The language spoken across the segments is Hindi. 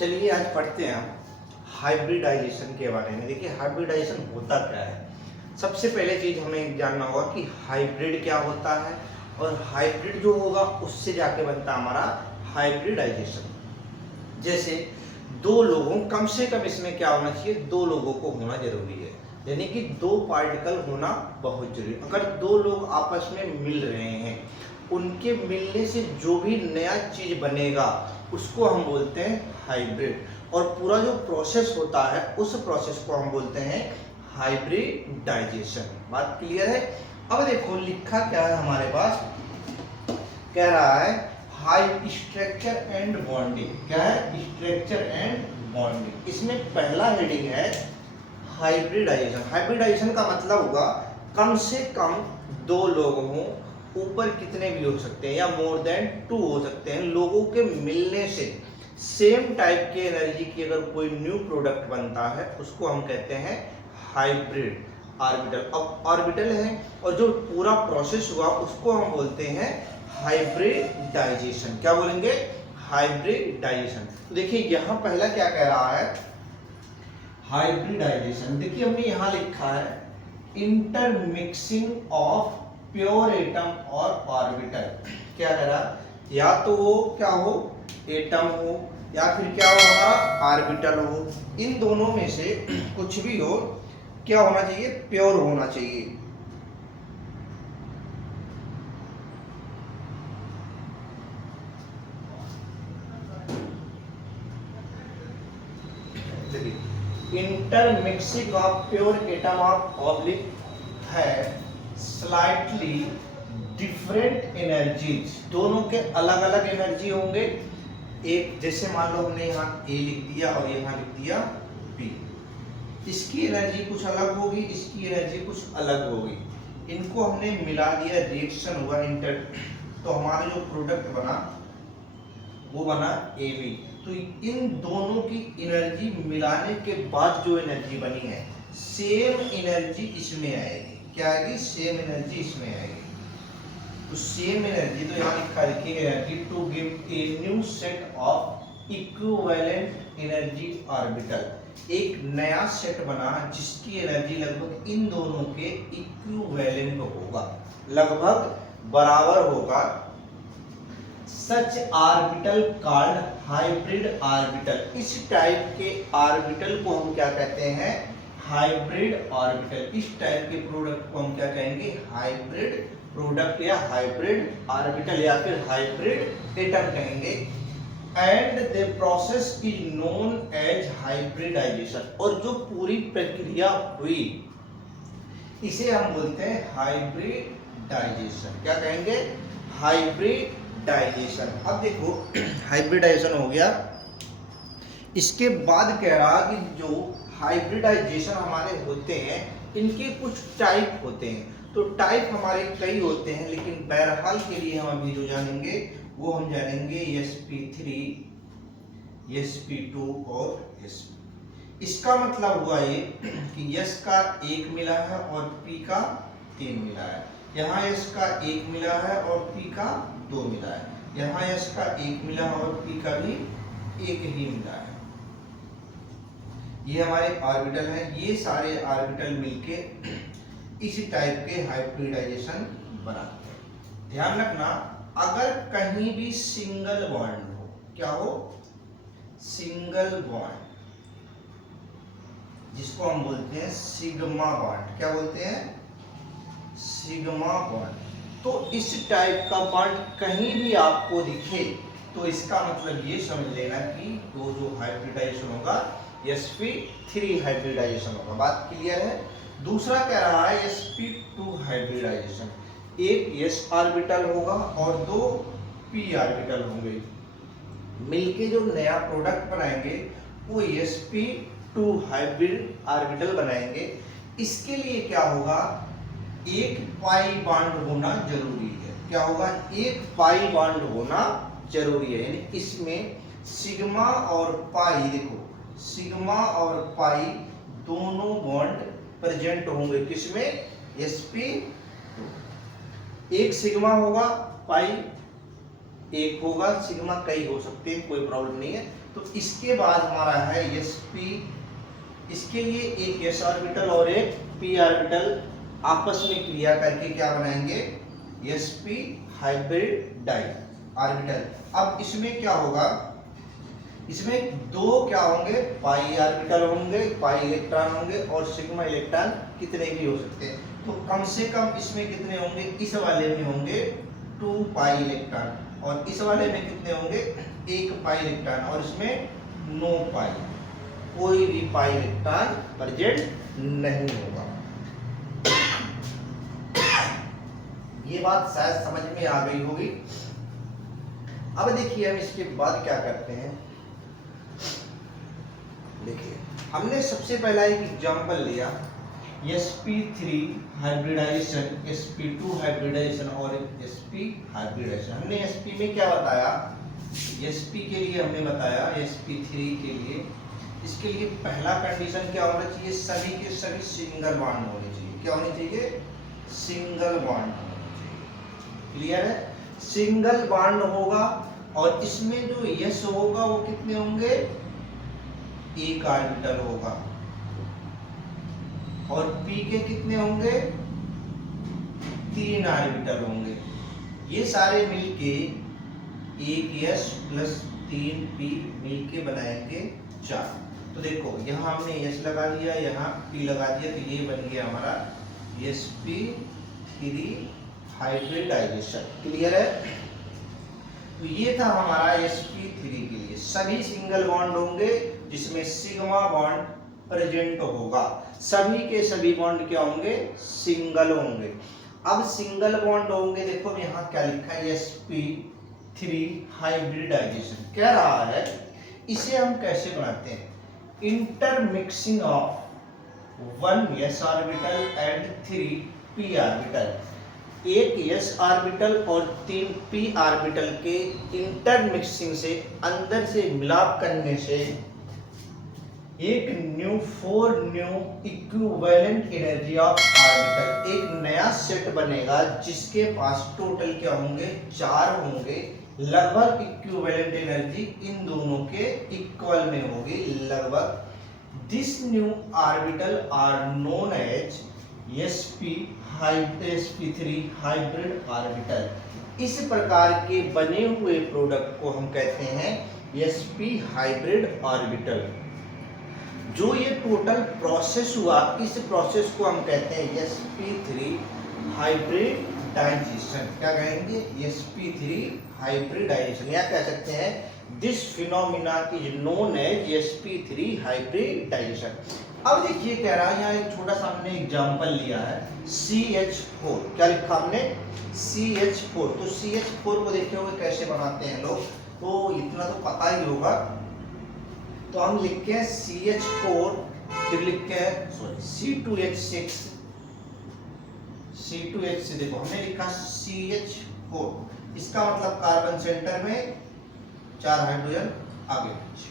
चलिए आज पढ़ते हैं हम हाइब्रिडाइजेशन के बारे में। देखिए हाइब्रिडाइजेशन होता क्या है। सबसे पहले चीज हमें जानना होगा कि हाइब्रिड क्या होता है, और हाइब्रिड जो होगा उससे जाके बनता हमारा हाइब्रिडाइजेशन। जैसे दो लोगों, कम से कम इसमें क्या होना चाहिए, दो लोगों को होना जरूरी है, यानी कि दो पार्टिकल होना बहुत जरूरी है। अगर दो लोग आपस में मिल रहे हैं, उनके मिलने से जो भी नया चीज बनेगा उसको हम बोलते हैं हाइब्रिड, और पूरा जो प्रोसेस होता है उस प्रोसेस को हम बोलते हैं हाइब्रिडाइजेशन। बात क्लियर है। अब देखो लिखा क्या है हमारे पास, कह रहा है हाई स्ट्रक्चर एंड बॉन्डिंग। क्या है? Structure and bonding. इसमें पहला हेडिंग है हाइब्रिडाइजेशन। हाइब्रिडाइजेशन का मतलब होगा कम से कम दो लोग हों, ऊपर कितने भी हो सकते हैं या मोर देन टू हो सकते हैं, लोगों के मिलने से सेम टाइप की एनर्जी की अगर कोई न्यू प्रोडक्ट बनता है उसको हम कहते हैं हाइब्रिड ऑर्बिटल। अब ऑर्बिटल है और जो पूरा प्रोसेस हुआ उसको हम बोलते हैं हाइब्रिडाइजेशन। क्या बोलेंगे? हाइब्रिडाइजेशन। तो देखिए यहां पहला क्या कह रहा है, हाइब्रिडाइजेशन। देखिए हमने यहां लिखा है इंटरमिक्सिंग ऑफ प्योर एटम और ऑर्बिटल। क्या कह रहा, या तो वो क्या हो, एटम हो, या फिर क्या हो हमारा ऑर्बिटल हो। इन दोनों में से कुछ भी हो, क्या होना चाहिए? प्योर होना चाहिए। Intermixing of pure atom of oblique है स्लाइटली डिफरेंट एनर्जीज। दोनों के अलग अलग एनर्जी होंगे। एक जैसे मान लो हमने यहाँ ए लिख दिया और यहाँ लिख दिया बी, इसकी एनर्जी कुछ अलग होगी, इसकी एनर्जी कुछ अलग होगी। इनको हमने मिला दिया, रिएक्शन हुआ इंटर, तो हमारा जो प्रोडक्ट बना वो बना ए बी। तो इन दोनों की एनर्जी मिलाने के बाद जो एनर्जी बनी है, सेम एनर्जी इसमें आएगी। क्या आएगी? सेम एनर्जी इसमें आएगी। तो सेम एनर्जी, तो यहाँ लिखा देखिए energy to give a new set of equivalent energy orbital. एक नया सेट बना जिसकी एनर्जी लगभग इन दोनों के इक्विवेलेंट होगा, लगभग बराबर होगा। Such orbital called hybrid orbital. इस टाइप के ऑर्बिटल को हम क्या कहते हैं? Hybrid orbital. इस टाइप के प्रोडक्ट को हम क्या कहेंगे? हाइब्रिड प्रोडक्ट या हाइब्रिड ऑर्बिटल या फिर हाइब्रिड एटम कहेंगे। And the process is known as hybridisation. और जो पूरी प्रक्रिया हुई इसे हम बोलते हैं हाइब्रिडाइजेशन। क्या कहेंगे? हाइब्रिडाइजेशन। अब देखो हाइब्रिडाइजेशन हो गया, इसके बाद कह रहा कि जो हाइब्रिडाइजेशन हमारे होते हैं इनके कुछ टाइप होते हैं। तो टाइप हमारे कई होते हैं, लेकिन बहरहाल के लिए हम अभी जो जानेंगे वो हम जानेंगे sp3, sp2 और sp। इसका मतलब हुआ ये कि S का 1 मिला है और P का 3 मिला है। यहाँ S का 1 मिला है और P का 2 मिला है। यहाँ S का 1 मिला है और P का भी 1 ही मिला है। ये हमारे ऑर्बिटल हैं। ये सारे ऑर्बिटल मिलके इसी टाइप के हाइब्रिडाइजेशन बनाते हैं। ध्यान रखना, अगर कहीं भी सिंगल बॉन्ड हो, क्या हो? सिंगल बॉन्ड, जिसको हम बोलते हैं सिग्मा बॉन्ड। क्या बोलते हैं? Sigma bond. तो इस टाइप का बॉन्ड कहीं भी आपको दिखे तो इसका मतलब ये समझ लेना कि वो जो हाइब्रिडाइजेशन होगा sp3 हाइब्रिडाइजेशन होगा। बात क्लियर है। दूसरा कह रहा है sp2 हाइब्रिडाइजेशन। एक s ऑर्बिटल होगा और 2 p ऑर्बिटल होंगे, मिलके जो नया प्रोडक्ट बनाएंगे वो sp2 हाइब्रिड ऑर्बिटल बनाएंगे। इसके लिए क्या होगा? एक पाई बॉन्ड होना जरूरी है। क्या होगा? एक पाई बॉन्ड होना जरूरी है। यानी इसमें सिग्मा और पाई, देखो सिग्मा और पाई दोनों बॉन्ड प्रेजेंट होंगे। किसमें? sp2। एक सिग्मा होगा, पाई एक होगा, सिग्मा कई हो सकते हैं, कोई प्रॉब्लम नहीं है। तो इसके बाद हमारा है sp, इसके लिए एक s ऑर्बिटल और एक p ऑर्बिटल आपस में क्रिया करके क्या बनाएंगे, sp हाइब्रिड डाई ऑर्बिटल। अब इसमें क्या होगा, इसमें दो क्या होंगे, पाई ऑर्बिटल होंगे, पाई इलेक्ट्रॉन होंगे और सिग्मा इलेक्ट्रॉन कितने भी हो सकते हैं। तो कम से कम इसमें कितने होंगे, इस वाले में होंगे 2 पाई इलेक्ट्रॉन और इस वाले में कितने होंगे, 1 पाई इलेक्ट्रॉन और इसमें 9 पाई, कोई भी पाई इलेक्ट्रॉन प्रेजेंट नहीं होगा। ये बात शायद समझ में आ गई होगी। अब देखिए हम इसके बाद क्या करते हैं, देखिए हमने सबसे पहला एक एग्जांपल लिया sp3 हाइब्रिडाइजेशन, sp2 हाइब्रिडाइजेशन और sp हाइब्रिडाइजेशन। हमने sp में क्या बताया, sp के लिए हमने बताया, sp3 के लिए, इसके लिए पहला कंडीशन क्या होना चाहिए, सभी के सभी सिंगल बॉन्ड होने चाहिए। क्या होने चाहिए, सिंगल बॉन्ड होने चाहिए। क्लियर है, सिंगल बॉन्ड होगा और इसमें जो यस होगा वो कितने होंगे, 1 ऑर्बिटल होगा और p के कितने होंगे, 3 ऑर्बिटल होंगे। ये सारे मिलके 1s प्लस 3p मिलके बनाएंगे 4। तो देखो यहाँ हमने s लगा दिया, यहाँ p लगा दिया, तो ये बन गया हमारा sp3 हाइब्रिडाइजेशन। क्लियर है, तो ये था हमारा sp3 के लिए सभी सिंगल बॉन्ड होंगे जिसमें सिग्मा बॉन्ड प्रेजेंट होगा। सभी के सभी बॉन्ड क्या होंगे, सिंगल होंगे। अब सिंगल बॉन्ड होंगे, देखो यहाँ क्या लिखा है, sp3 हाइब्रिडाइजेशन कह रहा है। इसे हम कैसे बनाते हैं, intermixing of 1 s orbital and 3 p orbital. एक s ऑर्बिटल और 3 p ऑर्बिटल के इंटरमिक्सिंग से, अंदर से मिलाप करने से एक new 4 new equivalent energy of orbital, एक नया सेट बनेगा जिसके पास टोटल क्या होंगे, 4 होंगे। लगभग इक्विवेलेंट एनर्जी इन दोनों के इक्वल में होगी लगभग। This new orbital are known as sp3 hybrid orbital. इस प्रकार के बने हुए प्रोडक्ट को हम कहते हैं sp हाइब्रिड ऑर्बिटल। जो ये टोटल प्रोसेस हुआ, इस प्रोसेस को हम कहते हैं sp3 हाइब्रिडाइजेशन। क्या कहेंगे, sp3 हाइब्रिडाइजेशन, या कह सकते हैं this phenomena is known as sp3 hybridisation. अब देखिए कह रहा है, यहाँ एक छोटा सा हमने एग्जांपल लिया है CH4। क्या लिखा हमने, CH4। तो CH4 को देखे हुए कैसे बनाते हैं लोग, तो इतना तो पता ही होगा। तो हम लिखते हैं CH4, फिर लिखते हैं C2H6। C2H6 देखो हमने लिखा CH4, इसका मतलब कार्बन सेंटर में 4 हाइड्रोजन आगे पीछे।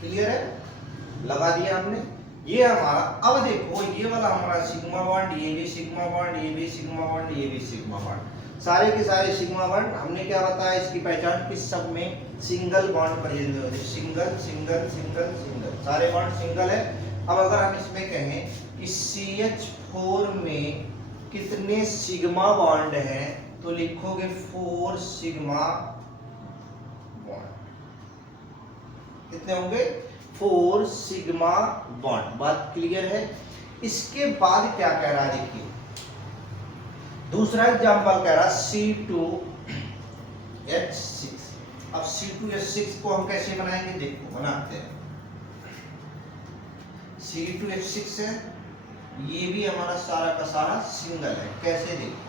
क्लियर है, लगा दिया हमने ये हमारा। अब देखो ये वाला हमारा सिग्मा बॉन्ड, ये भी सिग्मा बॉन्ड, ये भी सिग्मा बॉन्ड, ये भी सिग्मा बॉन्ड, सारे के सारे सिग्मा बॉन्ड। हमने क्या बताया, इसकी पहचान किस सब में, सिंगल बॉन्ड प्रेजेंट होते हैं, सिंगल सिंगल सिंगल सिंगल, सारे बॉन्ड सिंगल है। अब अगर हम इसमें कहें कि CH4 में कितने सिग्मा बॉन्ड हैं, तो लिखोगे 4 सिग्मा बॉन्ड। कितने होंगे, 4 सिग्मा बॉन्ड। बात क्लियर है। इसके बाद क्या कह रहा है, देखिए दूसरा एग्जांपल कह रहा है C2H6। अब C2H6 को हम कैसे बनाएंगे, देखो बनाते हैं। C2H6 है, ये भी हमारा सारा का सारा सिंगल है। कैसे, देखो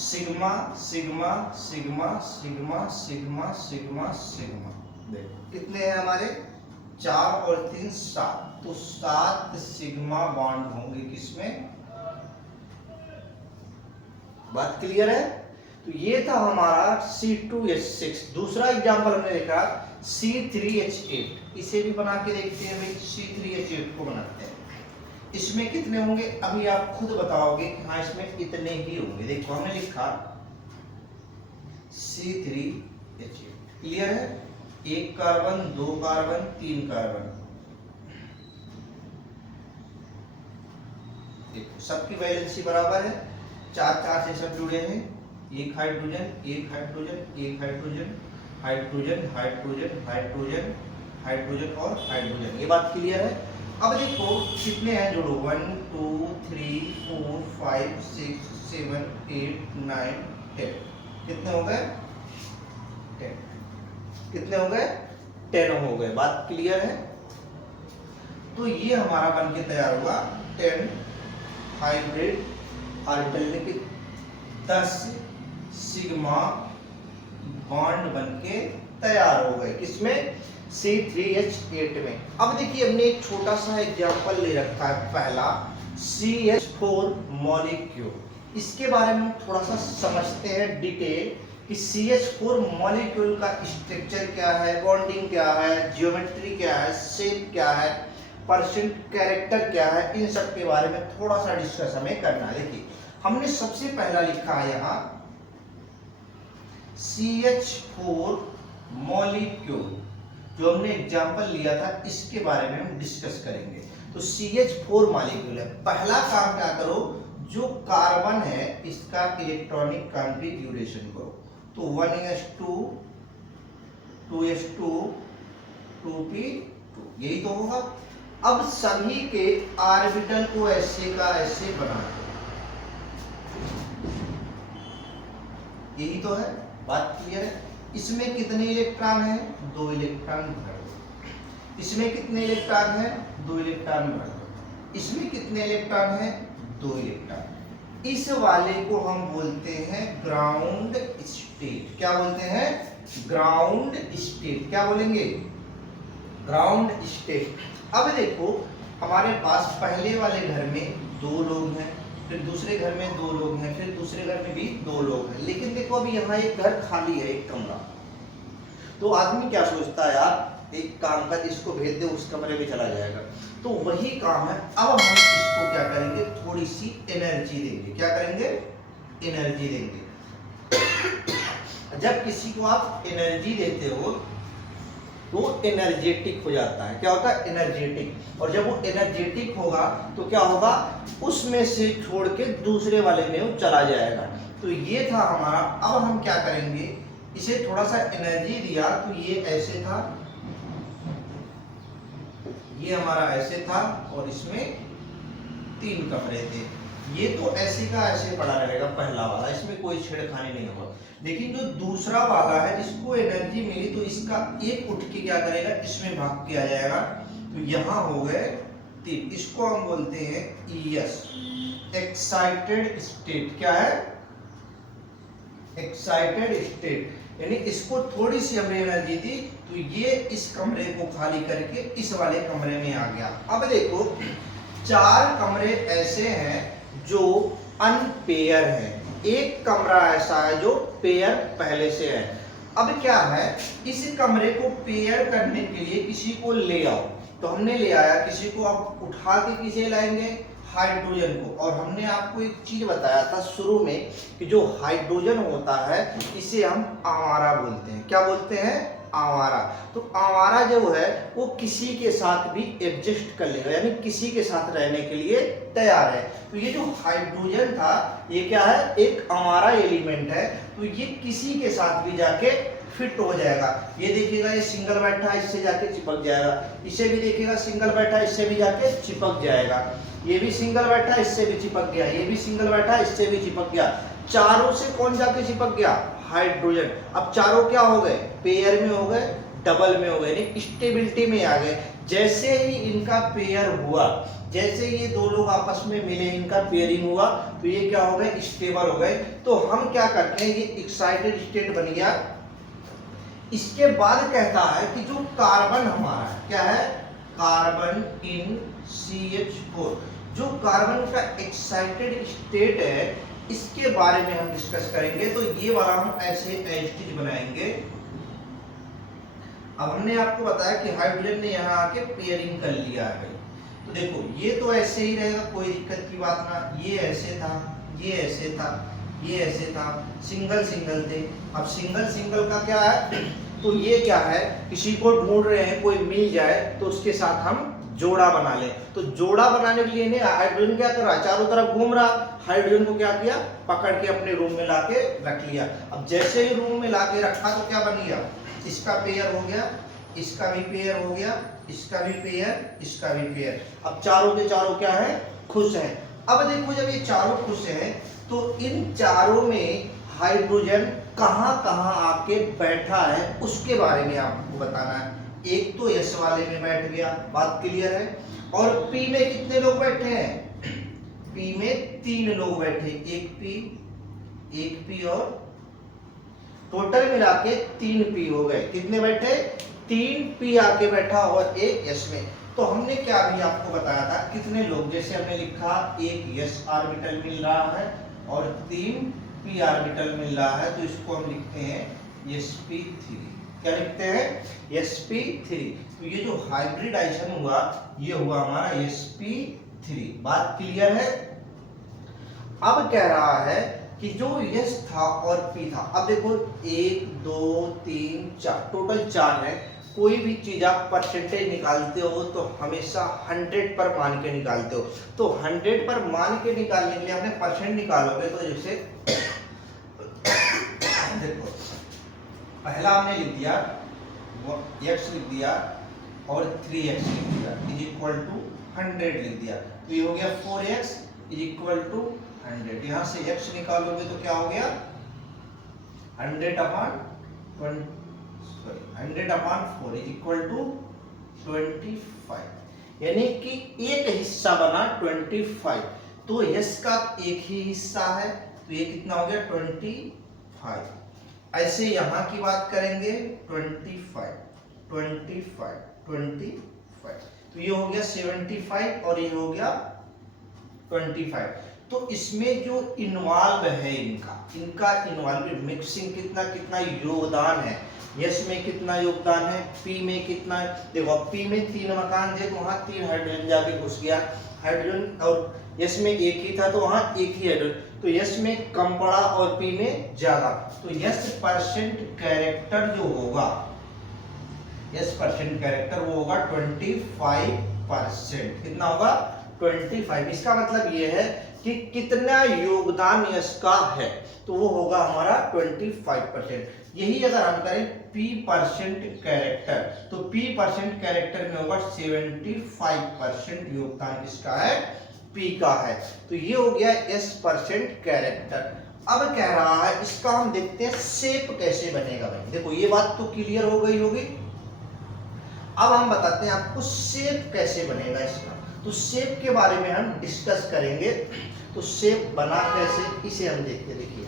sigma sigma sigma sigma sigma sigma sigma, देखो कितने हैं हमारे, 4 और 3 7। तो 7 सिग्मा बॉन्ड होंगे किसमें, बात क्लियर है। तो ये था हमारा C2H6। दूसरा एग्जांपल हमने देखा C3H8, इसे भी बना के देखते हैं भाई, C3H8 को बनाते हैं। इसमें कितने होंगे अभी आप खुद बताओगे कि हाँ इसमें इतने ही होंगे। देखो हमने लिखा C3H8, क्लियर है, एक कार्बन, दो कार्बन, तीन कार्बन, देखो सबकी वैलेंसी बराबर है, चार चार से सब जुड़े हैं, एक हाइड्रोजन, एक हाइड्रोजन, एक hydrogen, hydrogen, hydrogen, hydrogen, hydrogen और हाइड्रोजन, ये बात क्लियर है। अब देखो कितने हैं जोड़ो, 1 2 3 4 5 6 7 8 9 10, कितने हो गए 10, कितने हो गए 10 हो गए, बात क्लियर है। तो ये हमारा बन के तैयार हुआ 10 हाइब्रिड ऑर्बिटल, 10 सिग्मा बॉन्ड बन के तैयार हो गए, किसमें C3H8 में। अब देखिए हमने एक छोटा सा एग्जांपल ले रखा है, पहला CH4 मॉलिक्यूल, इसके बारे में थोड़ा सा समझते हैं डिटेल कि CH4 मॉलिक्यूल का स्ट्रक्चर क्या है, बॉन्डिंग क्या है, ज्योमेट्री क्या है, शेप क्या है, परसेंट कैरेक्टर क्या है, इन सब के बारे में थोड़ा सा डिस्कस हमें करना है। देखिए हमने सबसे पहला लिखा है यहाँ CH4 मॉलिक्यूल, जो हमने एग्जांपल लिया था इसके बारे में हम डिस्कस करेंगे। तो CH4 मॉलिक्यूल है, पहला काम क्या करो, जो कार्बन है इसका इलेक्ट्रॉनिक कॉन्फ़िगरेशन करो, तो 1s2 2s2 2p2, यही तो होगा। अब सभी के ऑर्बिटल को ऐसे का ऐसे बना दो, यही तो है, बात क्लियर है। इसमें कितने इलेक्ट्रॉन हैं, 2 इलेक्ट्रॉन भर दो, इसमें कितने इलेक्ट्रॉन हैं, 2 इलेक्ट्रॉन भर दो, इसमें कितने इलेक्ट्रॉन हैं, 2 इलेक्ट्रॉन। इस वाले को हम बोलते हैं ग्राउंड स्टेट, क्या बोलते हैं, ग्राउंड स्टेट, क्या बोलेंगे, ग्राउंड स्टेट। अब देखो हमारे पास पहले वाले घर में 2 लोग हैं, फिर दूसरे घर में 2 लोग हैं, फिर दूसरे घर में भी 2 लोग हैं, लेकिन देखो अभी यहाँ एक घर खाली है, एक कमरा। तो आदमी क्या सोचता है, यार एक काम कर, इसको भेज दे उस कमरे में चला जाएगा, तो वही काम है। अब हम इसको क्या करेंगे, थोड़ी सी एनर्जी देंगे, क्या करेंगे, एनर्जी देंगे। जब किसी को आप एनर्जी देते हो तो एनर्जेटिक हो जाता है, क्या होता है, एनर्जेटिक। और जब वो एनर्जेटिक होगा तो क्या होगा, उसमें से छोड़ के दूसरे वाले में वो चला जाएगा। तो ये था हमारा। अब हम क्या करेंगे, इसे थोड़ा सा एनर्जी दिया तो ये ऐसे था, ये हमारा ऐसे था, और इसमें 3 कमरे थे। ये तो ऐसे का ऐसे पड़ा रहेगा पहला वाला, इसमें कोई छेड़खानी नहीं होगा। लेकिन जो दूसरा वाला है, इसको एनर्जी मिली तो इसका एक उठ के क्या करेगा, इसमें भाग के आ जाएगा, तो यहाँ हो गए 3। इसको हम बोलते हैं ES, एक्साइटेड स्टेट। क्या है, एक्साइटेड स्टेट। यानी इसको थोड़ी सी हमने एनर्जी दी तो ये इस कमरे को खाली करके इस वाले कमरे में आ गया। अब देखो 4 कमरे ऐसे हैं जो अनपेयर है, एक कमरा ऐसा है जो पेयर पहले से है। अब क्या है, इस कमरे को पेयर करने के लिए किसी को ले आओ, तो हमने ले आया, किसी को आप उठा के किसे लाएंगे, हाइड्रोजन को। और हमने आपको एक चीज बताया था शुरू में कि जो हाइड्रोजन होता है इसे हम आवारा बोलते हैं, क्या बोलते हैं, आवारा। तो आवारा जो है वो किसी के साथ भी एडजस्ट कर लेगा, यानी किसी के साथ रहने के लिए तैयार है। तो ये जो हाइड्रोजन था ये क्या है, एक आवारा एलिमेंट है, तो ये किसी के साथ भी जाके फिट हो जाएगा। ये देखिएगा, ये सिंगल बैठा है, इससे जाके चिपक जाएगा, इसे भी देखिएगा सिंगल बैठा है, इससे भी जाके चिपक जाएगा, ये भी सिंगल बैठा है, इससे भी चिपक गया, ये भी सिंगल बैठा है, इससे भी चिपक गया। चारों से कौन जाके चिपक गया, हाइड्रोजन। अब चारों क्या हो गए, पेयर में हो गए, डबल में हो गए, यानी स्टेबिलिटी में आ गए। जैसे ही इनका पेयर हुआ, जैसे ये 2 लोग आपस में मिले, इनका पेयरिंग हुआ, तो ये क्या हो गए, स्टेबल हो गए। तो हम क्या करते हैं, ये एक्साइटेड स्टेट बन गया। इसके बाद कहता है कि जो कार्बन हमारा है, क्या है, कार्बन इन CH4, जो कार्बन का एक्साइटेड स्टेट है इसके बारे में हम डिस्कस करेंगे। तो ये वाला हम ऐसे एज बनाएंगे, अब हमने आपको बताया कि हाइड्रोजन ने यहाँ आके पेयरिंग कर लिया है। तो देखो ये तो ऐसे ही रहेगा, कोई दिक्कत की बात ना। ये ऐसे था, ये ऐसे था, ये ऐसे था, सिंगल सिंगल थे। अब सिंगल सिंगल का क्या है, तो ये क्या है, किसी को ढूंढ रहे हैं, कोई मिल जाए तो उसके साथ हम जोड़ा बना लें। तो जोड़ा बनाने के लिए हाइड्रोजन क्या कर रहा है, चारों तरफ घूम रहा, हाइड्रोजन को क्या किया, पकड़ के अपने रूम में लाके रख लिया। अब जैसे ही रूम में लाके रखा तो क्या बन गया, इसका पेयर हो गया, इसका भी पेयर हो गया, इसका भी पेयर, इसका भी पेयर। अब चारों के चारों क्या है, खुश हैं। अब देखो जब ये चारों खुश हैं तो इन चारों में हाइड्रोजन कहाँ कहाँ आके बैठा है उसके बारे में आपको बताना है। एक तो एस वाले में बैठ गया, बात क्लियर है। और पी में कितने लोग बैठे हैं, पी में 3 लोग बैठे, एक पी और टोटल मिला के 3 पी हो गए। कितने बैठे, 3 पी आके बैठा और एक एस में। तो हमने क्या भी आपको बताया था, कितने लोग, जैसे हमने लिखा एक एस ऑर्बिटल मिल रहा है और 3 पी ऑर्बिटल मिल रहा है, तो इसको हम लिखते हैं sp3। क्या लिखते हैं, sp3। तो ये जो हाइब्रिडाइजेशन हुआ ये हुआ हमारा sp3। बात क्लियर है। अब कह रहा है कि जो यस था और पी था, अब देखो 1 2 3 4 टोटल 4 है। कोई भी चीज आप परसेंटेज निकालते हो तो हमेशा 100 पर मान के निकालते हो। तो 100 पर मान के निकालने के लिए आपने परसेंट निकालोगे तो जैसे देखो पहला हमने लिख दिया x लिख दिया और 3x लिख दिया इज इक्वल टू 100 लिख दिया। तो ये हो गया 4x इज इक्वल टू 100। यहाँ से x निकालोगे तो क्या हो गया 100/4 इज इक्वल टू 25। यानी कि एक हिस्सा बना 25। तो यस का एक ही हिस्सा है तो ये कितना हो गया 25। ऐसे यहां की बात करेंगे 25 तो ये हो गया 75 और ये हो गया 25। तो इसमें जो इन्वॉल्व है इनका इन्वॉल्व मिक्सिंग कितना कितना योगदान है, यस में कितना योगदान है, पी में कितना है। देखो पी में 3 मकान थे तो वहां 3 हाइड्रोजन जाके घुस गया हाइड्रोजन, और यस में एक ही था तो वहां एक ही हाइड्रोजन। तो यस में कम पड़ा और पी में ज्यादा। तो यस परसेंट कैरेक्टर जो होगा, यस परसेंट कैरेक्टर वो होगा 25%। कितना होगा 25। इसका मतलब ये है कि कितना योगदान यस का है, तो वो होगा हमारा 25%। यही अगर हम करें P परसेंट कैरेक्टर, तो P परसेंट कैरेक्टर में होगा 75% योगदान किसका है, P का है। तो ये हो गया S परसेंट कैरेक्टर। अब कह रहा है इसका हम देखते हैं शेप कैसे बनेगा। भाई देखो ये बात तो क्लियर हो गई होगी। अब हम बताते हैं आपको शेप कैसे बनेगा इसका। तो शेप के बारे में हम डिस्कस करेंगे। तो शेप बना कैसे, इसे हम देखते देखिए।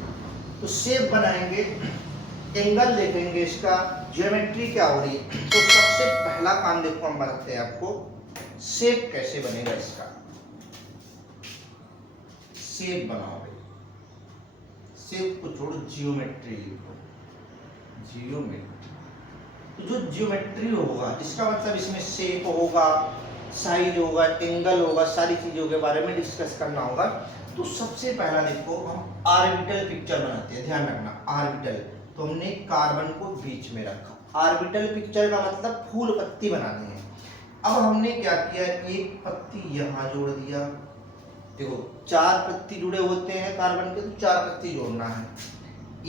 तो शेप बनाएंगे, एंगल देखेंगे, इसका ज्योमेट्री क्या हो रही है। तो सबसे पहला काम देखो हम बताते हैं आपको शेप कैसे बनेगा इसका। शेप बनाओगे, शेप को छोड़ो जियोमेट्री लिखो, जियोमेट्री। तो जो जियोमेट्री होगा इसका मतलब इसमें शेप होगा, साइज होगा, एंगल होगा, सारी चीजों के बारे में डिस्कस करना होगा। तो सबसे पहला देखो हम ऑर्बिटल पिक्चर बनाते हैं, ध्यान रखना ऑर्बिटल। तो हमने कार्बन को बीच में रखा। ऑर्बिटल पिक्चर का मतलब फूल पत्ती बनानी है। अब हमने क्या किया, एक पत्ती यहाँ जोड़ दिया। देखो 4 पत्ती जुड़े होते हैं कार्बन के, तो 4 पत्ती जोड़ना है।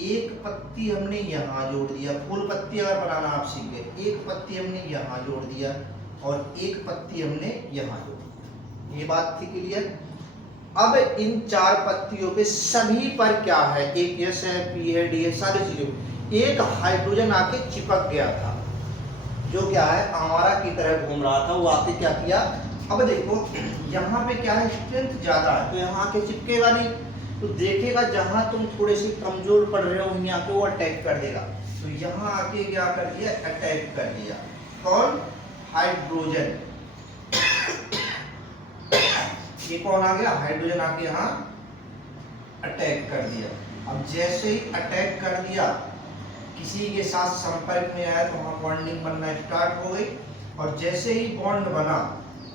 एक पत्ती हमने यहाँ जोड़ दिया, फूल पत्ती अगर बनाना आप सीखे, एक पत्ती हमने यहाँ जोड़ दिया और एक पत्ती हमने यहाँ जोड़ दिया। ये बात थी क्लियर। अब इन 4 पत्तियों पे सभी पर क्या है, एक यस है, पी है, डी है, सारी चीजों। एक हाइड्रोजन आके चिपक गया था जो क्या है आवारा की तरह घूम रहा था, वो आके क्या किया। अब देखो यहाँ पे क्या है, स्ट्रेंथ ज्यादा है तो यहाँ आके चिपकेगा नहीं। तो देखेगा जहां तुम थोड़े से कमजोर पड़ रहे हो यहाँ पे वो अटैक कर देगा। तो यहाँ आके क्या कर दिया, अटैक कर दिया। कौन, हाइड्रोजन। ये कौन आ गया, हाइड्रोजन आके यहाँ अटैक कर दिया। अब जैसे ही अटैक कर दिया किसी के साथ संपर्क में आया तो वहां बॉन्डिंग बनना स्टार्ट हो गई, और जैसे ही बॉन्ड बना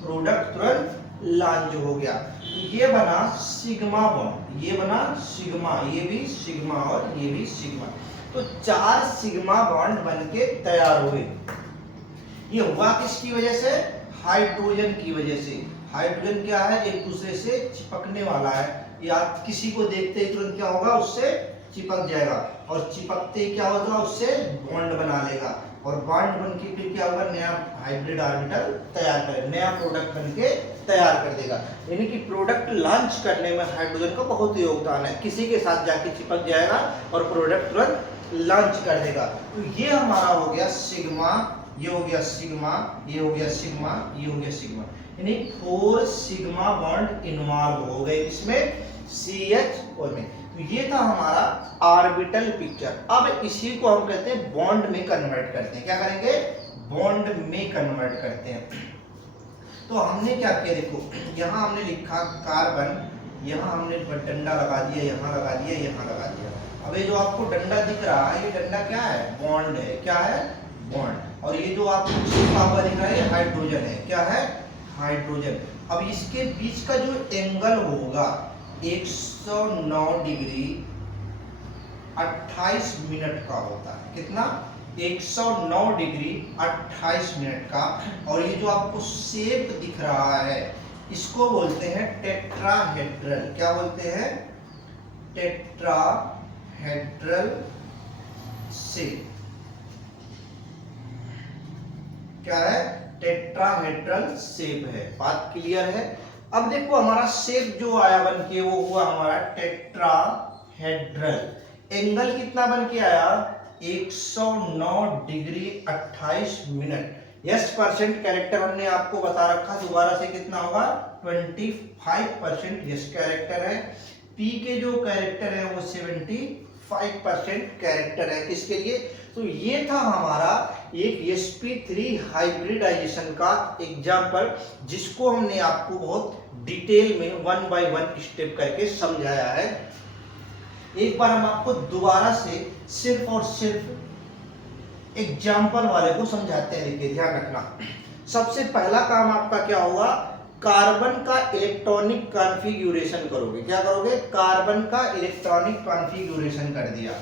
प्रोडक्ट तुरंत लॉन्च हो गया। तो ये बना सिग्मा बॉन्ड, ये बना सिग्मा, ये भी सिग्मा और ये भी सिग्मा। तो 4 सिग्मा बॉन्ड बनके तैयार हुए। ये हुआ किसकी वजह से? हाइड्रोजन की वजह से। हाइड्रोजन क्या है? एक दूसरे से चिपकने वाला है, या किसी को देखते ही तुरंत क्या होगा, उससे चिपक जाएगा, और चिपकते ही क्या होगा, उससे बॉन्ड बना लेगा, और बॉन्ड बन के फिर क्या होगा, नया हाइब्रिड ऑर्बिटल तैयार कर, नया प्रोडक्ट बनके तैयार कर देगा। यानी कि प्रोडक्ट लॉन्च करने में हाइड्रोजन का बहुत योगदान है, किसी के साथ जाके चिपक जाएगा और प्रोडक्ट तुरंत लॉन्च कर देगा। तो ये हमारा हो गया सिग्मा, ये हो गया सिग्मा, ये हो गया सिग्मा, ये हो गया सिग्मा, यानी 4 सिग्मा बॉन्ड इन्वॉल्व हो गए इसमें CH में। तो ये था हमारा ऑर्बिटल पिक्चर। अब इसी को हम कहते हैं बॉन्ड में कन्वर्ट करते हैं। क्या करेंगे? बॉन्ड में कन्वर्ट करते हैं। तो हमने क्या किया, देखो यहाँ हमने लिखा कार्बन, यहाँ हमने डंडा लगा दिया, यहाँ लगा दिया, यहाँ लगा दिया। अब ये जो आपको डंडा दिख रहा है, ये डंडा क्या है? बॉन्ड है। क्या है? बॉन्ड। और ये जो आपको छिपा हुआ दिख रहा है, ये हाइड्रोजन है। क्या है? हाइड्रोजन। अब इसके बीच का जो एंगल होगा 109 डिग्री 28 मिनट का होता है। कितना? 109 डिग्री 28 मिनट का। और ये जो आपको शेप दिख रहा है, इसको बोलते हैं टेट्राहेड्रल। क्या बोलते हैं? Tetrahedral shape. क्या है? टेट्राहेड्रल शेप है। बात क्लियर है? अब देखो हमारा शेप जो आया बन के, वो हुआ हमारा टेट्राहेड्रल। एंगल कितना बन के आया? 109 degree 28 minute. Yes percent character हमने आपको बता रखा, दोबारा से कितना होगा? 25% यस कैरेक्टर है। पी के जो कैरेक्टर है वो 75% कैरेक्टर है। किसके लिए? तो ये था हमारा एक sp3 हाइब्रिडाइजेशन का एग्जाम्पल, जिसको हमने आपको बहुत डिटेल में 1 बाय 1 स्टेप करके समझाया है। एक बार हम आपको दोबारा से सिर्फ और सिर्फ एग्जाम्पल वाले को समझाते हैं। देखिए ध्यान रखना, सबसे पहला काम आपका क्या होगा? कार्बन का इलेक्ट्रॉनिक कॉन्फ़िगरेशन करोगे। क्या करोगे? कार्बन का इलेक्ट्रॉनिक कॉन्फ़िगरेशन कर दिया।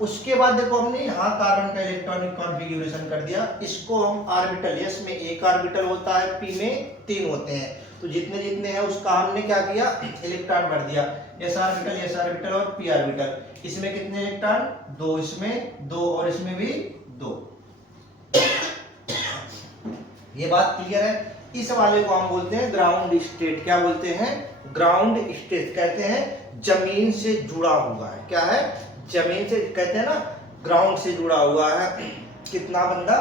उसके बाद देखो हमने यहाँ कार्बन का इलेक्ट्रॉनिक कॉन्फ़िगरेशन कर दिया। इसको हम ऑर्बिटल, यस में एक ऑर्बिटल होता है, पी में 3 होते हैं, तो जितने जितने हैं उसका हमने क्या किया? इलेक्ट्रॉन भर दिया। एस ऑर्बिटल और पी ऑर्बिटल। इसमें कितने इलेक्ट्रॉन? 2, इसमें 2 और इसमें भी 2। ये बात क्लियर है? इस वाले को हम बोलते हैं ग्राउंड स्टेट। क्या बोलते हैं? Ground state. कहते हैं जमीन से जुड़ा हुआ है। क्या है? जमीन से, कहते हैं ना ग्राउंड से जुड़ा हुआ है। कितना बंदा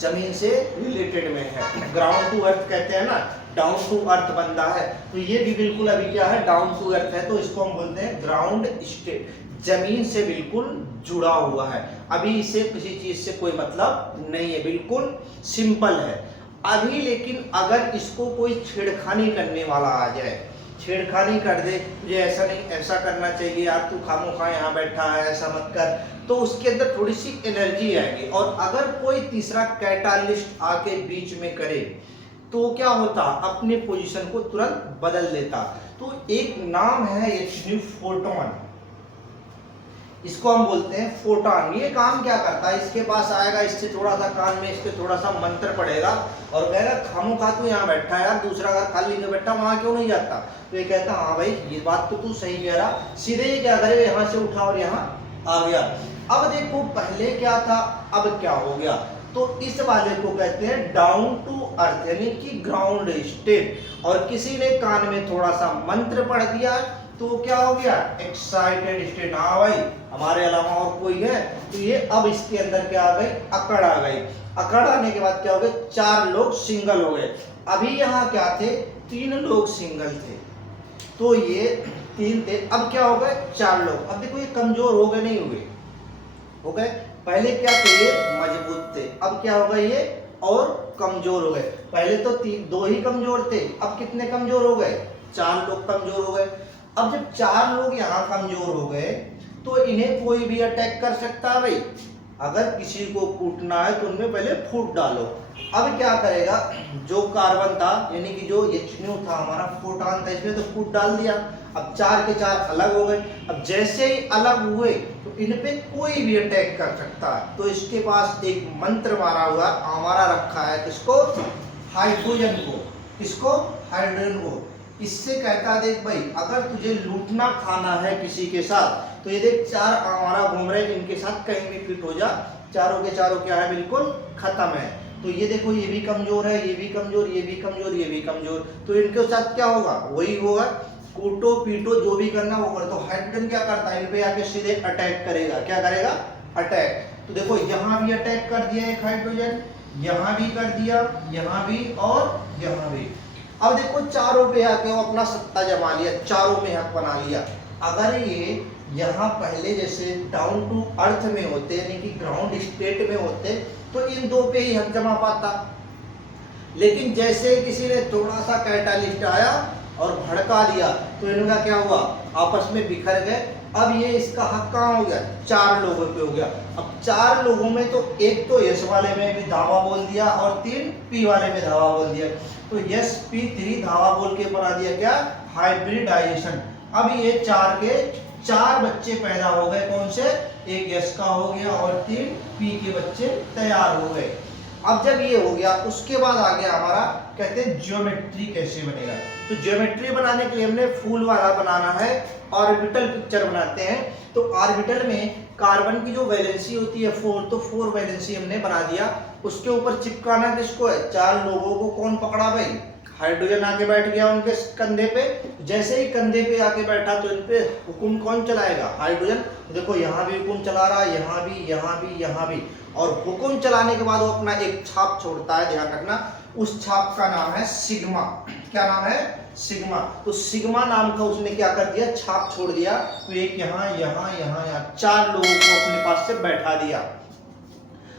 जमीन से रिलेटेड में है। ग्राउंड टू अर्थ कहते हैं ना, डाउन टू अर्थ बंदा है। तो ये भी बिल्कुल अभी क्या है? डाउन टू अर्थ है। तो इसको हम बोलते हैं ग्राउंड स्टेट, जमीन से बिल्कुल जुड़ा हुआ है। अभी इसे किसी चीज से कोई मतलब नहीं है, बिल्कुल सिंपल है अभी। लेकिन अगर इसको कोई छेड़खानी करने वाला आ जाए, छेड़खानी कर दे, मुझे ऐसा नहीं ऐसा करना चाहिए यार, तू खामोखा यहाँ बैठा है, ऐसा मत कर, तो उसके अंदर थोड़ी सी एनर्जी आएगी। और अगर कोई तीसरा कैटालिस्ट आके बीच में करे तो क्या होता? अपने पोजीशन को तुरंत बदल देता। तो एक नाम है एचन्यू फोटोन, इसको हम बोलते हैं फोटॉन। ये काम क्या करता है? इसके पास आएगा, इससे थोड़ा सा कान में इसके थोड़ा सा मंत्र पड़ेगा और कहेगा खामोखा तू यहाँ बैठा है यार, दूसरा घर खाली नहीं बैठा, वहां क्यों नहीं जाता? तो ये कहता हाँ भाई ये बात तो तू सही कह रहा। सीधे ये क्या करेगा? यहाँ से उठा और यहाँ आ गया। अब देखो पहले क्या था, अब क्या हो गया? तो इस वाले को कहते हैं डाउन टू अर्थ, यानी कि ग्राउंड स्टेट। और किसी ने कान में थोड़ा सा मंत्र पढ़ दिया तो क्या हो गया? Excited state. हाँ भाई हमारे अलावा और कोई है? तो ये अब इसके अंदर क्या आ गई? अकड़ आ गई। अकड़ आने के बाद क्या हो गया? 4 लोग सिंगल हो गए। अभी यहाँ क्या थे? 3 लोग सिंगल थे, तो ये 3 थे, अब क्या हो गए? 4 लोग। अब देखो ये कमजोर हो गए नहीं हुए? हो गए। पहले क्या थे? ये मजबूत थे, अब क्या हो गए? ये और कमजोर हो गए। पहले तो 2 ही कमजोर थे, अब कितने कमजोर हो गए? 4 लोग कमजोर हो गए। अब जब 4 लोग यहाँ कमजोर हो गए तो इन्हें कोई भी अटैक कर सकता है भाई। अगर किसी को कूटना है तो उनमें पहले फूट डालो। अब क्या करेगा, जो कार्बन था यानी कि जो HNO था हमारा, प्रोटॉन था, इसमें तो फूट डाल दिया। अब 4 के 4 अलग हो गए। अब जैसे ही अलग हुए तो इन पे कोई भी अटैक कर सकता है। तो इसके पास एक मंत्र मारा हुआ हमारा रखा है, किसको, हाइड्रोजन को। किसको, हाइड्रोजन को। इससे कहता देख भाई, अगर तुझे लूटना खाना है किसी के साथ तो ये देख 4 हमारा घूम रहे हैं, इनके साथ कहीं भी फिट हो जा, चारों के चारों क्या है, बिल्कुल खत्म है। तो ये देखो, ये भी कमजोर है, ये भी कमजोर, ये भी कमजोर, ये भी कमजोर, तो इनके साथ क्या होगा, वही होगा, कूटो पीटो जो भी करना वो कर। तो हाइड्रोजन क्या करता है, इन पे आके सीधे अटैक करेगा। क्या करेगा, अटैक। तो देखो यहाँ भी अटैक कर दिया एक हाइड्रोजन, यहाँ भी कर दिया, यहाँ भी और यहाँ भी। अब देखो चारों पे आके वो अपना सत्ता जमा लिया, चारों में हक बना लिया। अगर ये यहाँ पहले जैसे डाउन टू अर्थ में होते यानी कि ग्राउंड स्टेट में होते तो इन दो पे ही हक जमा पाता, लेकिन जैसे किसी ने थोड़ा सा कैटालिस्ट आया और भड़का दिया तो इनका क्या हुआ, आपस में बिखर गए। अब ये इसका हक कहाँ हो गया, 4 लोगों पे हो गया। अब 4 लोगों में तो एक तो यस वाले में भी धावा बोल दिया और 3 पी वाले में धावा बोल दिया। तो यस P3 धावा बोल के बना दिया क्या, हाइब्रिडाइजेशन। अब ये 4 के 4 बच्चे पैदा हो गए, कौन से, एक यस का हो गया और 3 पी के बच्चे तैयार हो गए। अब जब ये हो गया उसके बाद आ गया हमारा, कहते हैं ज्योमेट्री कैसे बनेगा। तो ज्योमेट्री बनाने के लिए हमने फूल वाला बनाना है, ऑर्बिटल पिक्चर बनाते हैं। तो ऑर्बिटल में कार्बन की जो वैलेंसी होती है 4, तो 4 वैलेंसी हमने बना दिया। उसके ऊपर चिपकाना किसको है, 4 लोगों को। कौन पकड़ा भाई, हाइड्रोजन आके बैठ गया उनके कंधे पे। जैसे ही कंधे पे आके बैठा तो इन पे हुक्म कौन चलाएगा, हाइड्रोजन। देखो यहाँ भी हुक्म चला रहा है, यहाँ भी, यहाँ भी, यहाँ भी। और हुक्म चलाने के बाद वो अपना एक छाप छोड़ता है, ध्यान रखना। उस छाप का नाम है सिग्मा। क्या नाम है, सिग्मा। तो सिग्मा नाम का उसने क्या कर दिया, छाप छोड़ दिया। तो एक यहाँ, यहाँ, यहाँ, यहाँ 4 लोगों को अपने पास से बैठा दिया।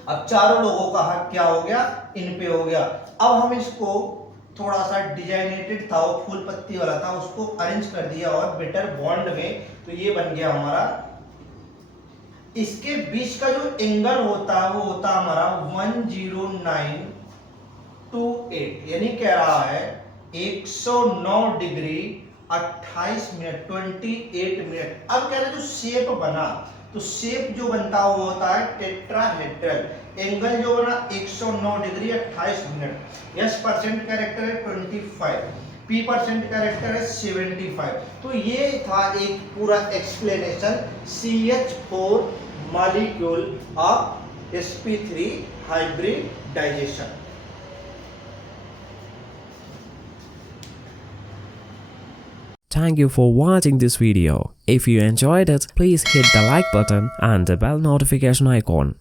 अब चारों लोगों का हक क्या हो गया, इन पे हो गया। अब हम इसको थोड़ा सा डिजाइनेटेड था, वो फूल पत्ती वाला था, उसको अरेंज कर दिया और बेटर बॉन्ड में। तो ये बन गया हमारा। इसके बीच का जो एंगल होता है वो होता है हमारा 10928, यानी कह रहा है 109 डिग्री 28 मिनट 28 मिनट। अब कह रहे जो शेप बना, तो शेप जो बनता है वो होता है टेट्राहेड्रल। एंगल जो बना 109 degree 28 minute. Yes percent character है 25, पी परसेंट कैरेक्टर है 75। तो ये था एक पूरा explanation CH4 molecule of sp3 hybridisation. Thank you for watching this video. If you enjoyed it, please hit the like button and the bell notification icon.